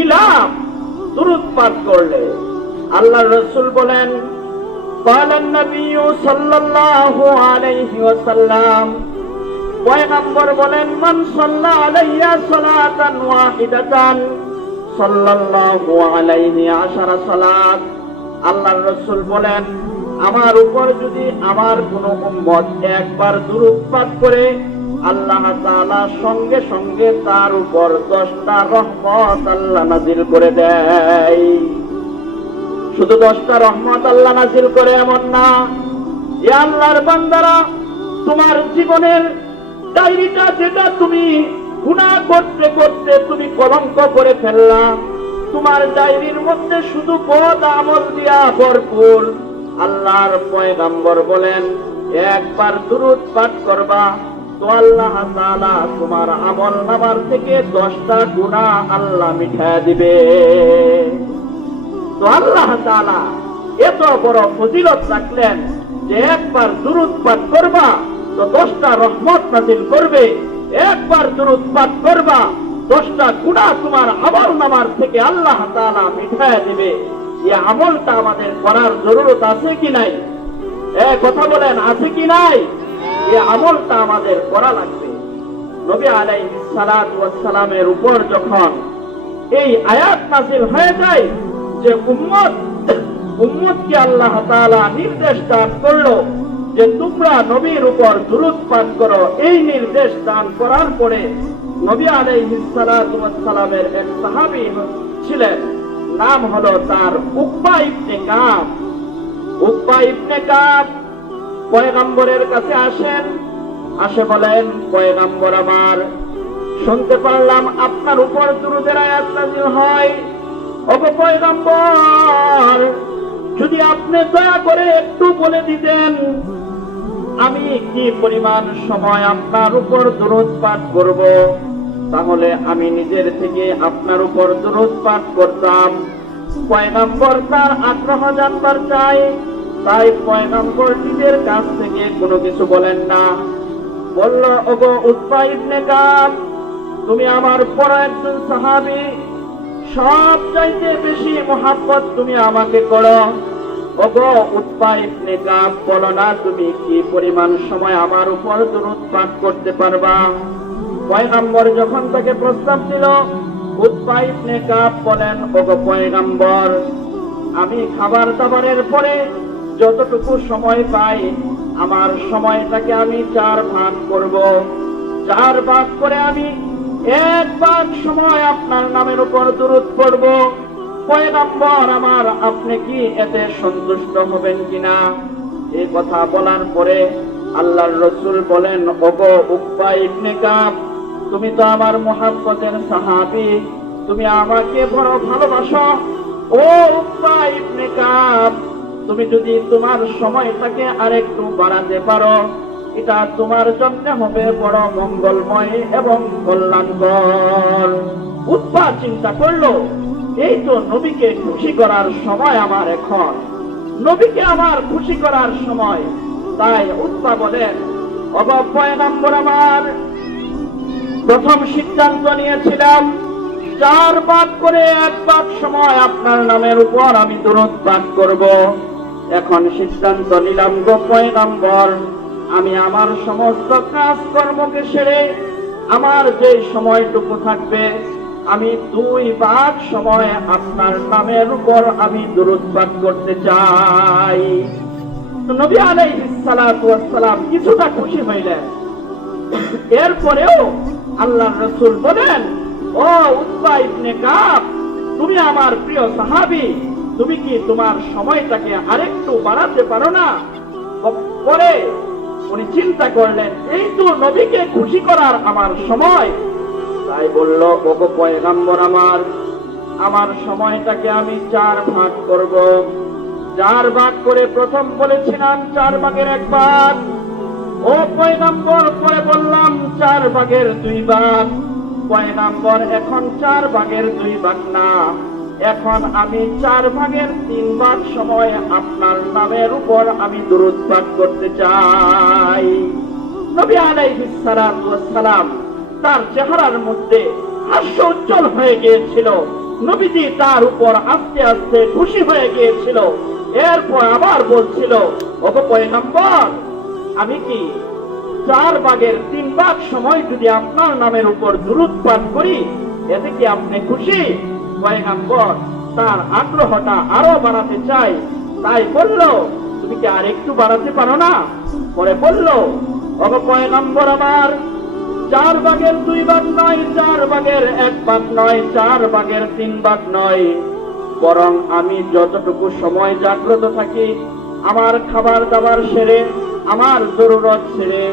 কি লাভ দুরূদ পাঠ করলে? আল্লাহর রাসূল বলেন, قال النبي صلى الله عليه وسلم, পয়গম্বর বলেন, মান সাল্লা আলাইয়া সালাতান ওয়াহিদাতান সাল্লাল্লাহু আলাইহি আশারা সালাত। আল্লাহর রাসূল বলেন, আমার উপর যদি আমার কোন উম্মত একবার দুরূদ পাঠ করে, আল্লাহ তাআলা সঙ্গে সঙ্গে তার উপর 10টা রহমত আল্লাহ নাযিল করে দেয়। শুধু 10টা রহমত আল্লাহ নাযিল করে এমন না, এ আল্লাহর বান্দারা, তোমার জীবনের ডায়েরিটা যেটা তুমি গুনাহ করতে করতে তুমি কলঙ্ক করে ফেললা, তোমার ডায়েরির মধ্যে শুধু বদ আমল দিয়া ভরপুর। আল্লাহর পয়গম্বর বলেন, একবার দুরূদ পাঠ করবা তো আল্লাহ তাআলা তোমার আমলনামার থেকে 10টা গুনাহ আল্লাহ মিটায় দিবে। তো আল্লাহ তাআলা এত বড় ফজিলত রাখলেন যে একবার দুরূদ পাঠ করবা তো 10টা রহমত নাযিল করবে, একবার দুরূদ পাঠ করবা 10টা গুনাহ তোমার আমলনামার থেকে আল্লাহ তাআলা মিটায় দিবে। এই আমলটা আমাদের করার জরুরত আছে কি নাই? কথা বলেন, আছে কি নাই? এই আমলটা আমাদের করা লাগবে। নবী আলাইহিস সালাতু ওয়াস সালামের উপর যখন এই আয়াত নাযিল হয়ে যায় যে উম্মতকে আল্লাহ তাআলা নির্দেশ দান করলো যে তোমরা নবীর উপর দুরূদ পাঠ করো, এই নির্দেশ দান করার পরে নবী আলাইহিস সালাতু ওয়াস সালামের এক সাহাবী ছিলেন, নাম হলো তার উকবা ইবনে কাব। উকবা ইবনে কাব পয়গম্বরের কাছে আসেন, আসে বলেন, পয়গম্বর আমার, শুনতে পারলাম আপনার উপর দুরূদের আয়াত নাযিল হয়। ওগো পয়গম্বর, যদি আপনি দয়া করে একটু বলে দিতেন আমি কি পরিমাণ সময় আপনার উপর দুরূদ পাঠ করব, তাহলে আমি নিজের থেকে আপনার উপর দুরূদ পাঠ করতাম। পয়গম্বর তার আগ্রহ জানবার চাই, তাই পয়গম্বর নিজের কাছ থেকে কোনো কিছু বলেন না। বলল, ওগো উকবা ইবনে কাব, তুমি আমার বড় একজন সাহাবী, সব চাইতে বেশি মুহাব্বত তুমি আমাকে করো। ওগো উকবা ইবনে কাব, বলো না তুমি কি পরিমাণ সময় আমার উপর দুরূদ পাঠ করতে পারবা? পয়গম্বর যখন তাকে প্রস্তাব দিল, উকবা ইবনে কাব বলেন, ওগো পয়গম্বর, আমি খাবার দাবারের পরে যতটুকু সময় পাই, আমার সময়টাকে আমি 4 ভাগ করব। 4 ভাগ করে আমি 1 ভাগ সময় আপনার নামের উপর দুরূদ পড়ব। পয়গম্বর আমার, আপনি কি এতে সন্তুষ্ট হবেন কিনা? এই কথা বলার পরে আল্লাহর রাসূল বলেন, ওগো উকবা ইবনে কাব, তুমি তো আমার মুহাব্বতের সাহাবী, তুমি আমাকে বড় ভালোবাসো। ও উকবা ইবনে কাব, তুমি যদি তোমার সময়টাকে আরেকটু বাড়াতে পারো, এটা তোমার জন্য হবে বড় মঙ্গলময় এবং কল্যাণকর। উকবা চিন্তা করলো, এই তো নবীকে খুশি করার সময় আমার, এখন নবীকে আমার খুশি করার সময়। তাই উকবা বলেন, ওগো পয়গম্বর আমার, প্রথম সিদ্ধান্ত নিয়েছিলাম 4 ভাগ করে 1 ভাগ সময় আপনার নামের উপর আমি দুরূদ পাঠ করব। এখন সিদ্ধান্ত নিলাম গো পয়গম্বর, আমি আমার সমস্ত কাজকর্মকে সেরে আমার যে সময়টুকু থাকবে, আমি 2 ভাগ সময় আপনার নামের উপর আমি দুরূদ পাঠ করতে চাই। তো নবী আলাইহিস সালাতু ওয়াস সালাম কিছুটা খুশি হইলেন। এরপরেও আল্লাহর রাসূল বলেন, ও উকবা ইবনে কাব, তুমি আমার প্রিয় সাহাবী, তুমি কি তোমার সময়টাকে আরেকটু বাড়াতে পারো না? পরে উনি চিন্তা করলেন, এই তো নবীকে খুশি করার আমার সময়। তাই বলল, ওগো পয়গম্বর আমার, আমার সময়টাকে আমি 4 ভাগ করব। 4 ভাগ করে প্রথম বলেছিলাম 4 ভাগের 1 ভাগ। ও পয়গম্বর, পরে বললাম 4 ভাগের 2 ভাগ। পয়গম্বর, এখন 4 ভাগের 2 ভাগ না, এখন আমি 4 ভাগের 3 ভাগ সময় আপনার নামের উপর আমি দুরূদ পাঠ করতে চাই। নবী আলাইহিস সালাতু ওয়াস সালাম, তার চেহারার মধ্যে হাস্য উজ্জ্বল হয়ে গিয়েছিল। নবীজি তার উপর আস্তে আস্তে খুশি হয়ে গিয়েছিল। এরপর আবার বলছিল, ওগো পয়গম্বর, আমি কি 4/3 সময় যদি আপনার নামের উপর দুরূদ পাঠ করি, এতে কি আপনি খুশি? পয়গম্বর তার আগ্রহটা আরো বাড়াতে চাই, তাই বলল, তুমি কি আর একটু বাড়াতে পারো না? পরে বলল, ওগো পয়গম্বর আমার, 4/2 নয়, 4/1 নয়, 4/3 নয়, বরং আমি যতটুকু সময় জাগ্রত থাকি, আমার খাবার দাবার সেরে, আমার জরুরত সেরে,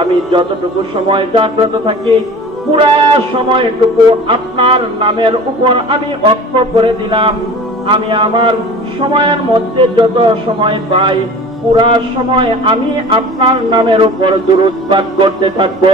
আমি যতটুকু সময় জাগ্রত থাকি, পুরা সময়টুকু আপনার নামের উপর আমি অক্ষ করে দিলাম। আমি আমার সময়ের মধ্যে যত সময় পাই, পুরা সময় আমি আপনার নামের উপর দুরূদ পাঠ করতে থাকবো।